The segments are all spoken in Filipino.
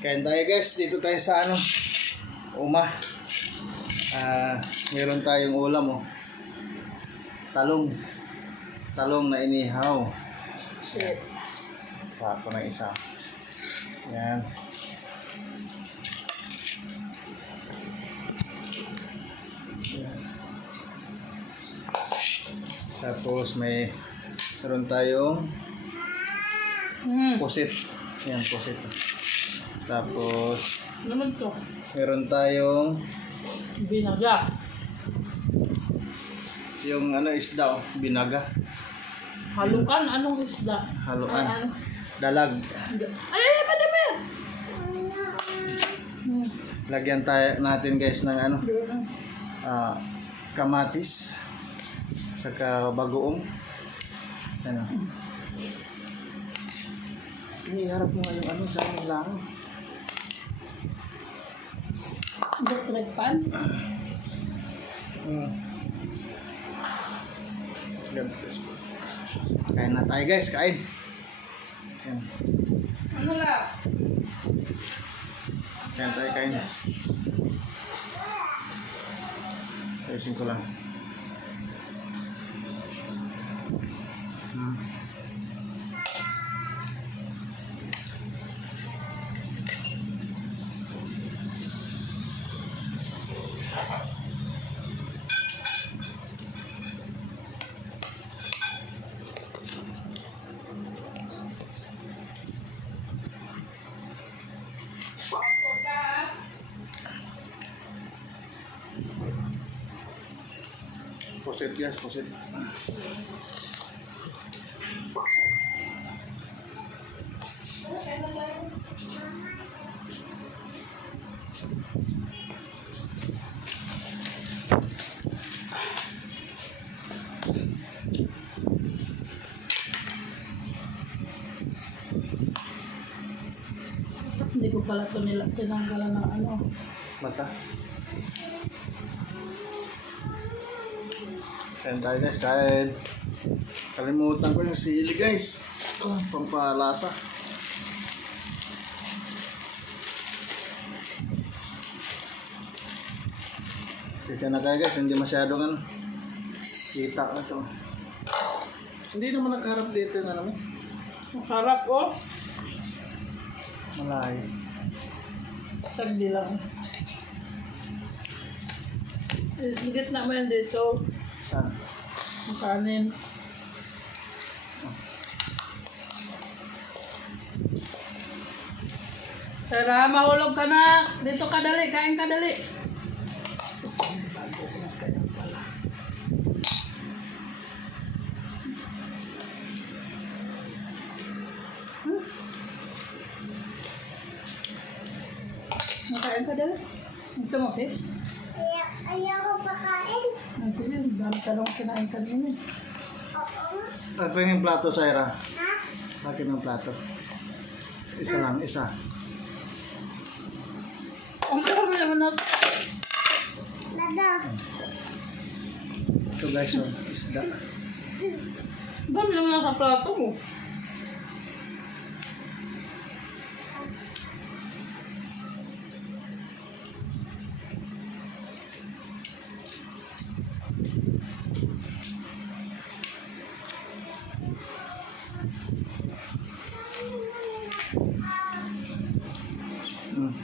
Kain tayo guys, dito tayo sa Uma. Meron tayong ulam Talong. Talong na inihaw. Shit. Pako ng isa. Yan. Tapos meron tayong pusit. Yan, pusit. Tapos Naman to. meron tayong Binaga. yung isda, binaga. Haluan. Anong isda? Haluan. Ay, ano? Dalag. Ay, pwede ba? Lagyan natin guys ng kamatis. Saka bagoong. Harap mo nga yung dami lang. Electric pan? Kain na tayo guys, kain. Yan. Ano lang? Kain tayo, kain. Ayusin ko lang. Pusit guys, pusit. Hindi ko pala ito tinanggalan ng Mata. Kain tayo guys, kain. Kalimutan ko yung sili guys. Pampalasa. Kaya na tayo guys, hindi masyadong kita na ito. Hindi naman nagharap dito na naman. Masarap oh. Malayo. Sagdi lang. Higit na mo yan dito. Saan? Ang kanin. Sarah, mahulog ka na. Dito ka dali. Kain ka dali. Makain ka dali. Ito mo, fish? Ayoko pakain. Sige, dami talong kinain kanina. Ito yung plato, Saira. Ha? Akin ng plato. Isa lang, isa. Ang sarap naman na. Dada. Ito guys, isda. Dami naman na sa plato mo.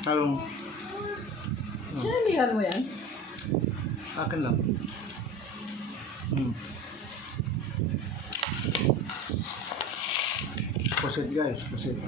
Talong. Sinalihan mo yan? Akin lang. Pusit guys, pusit.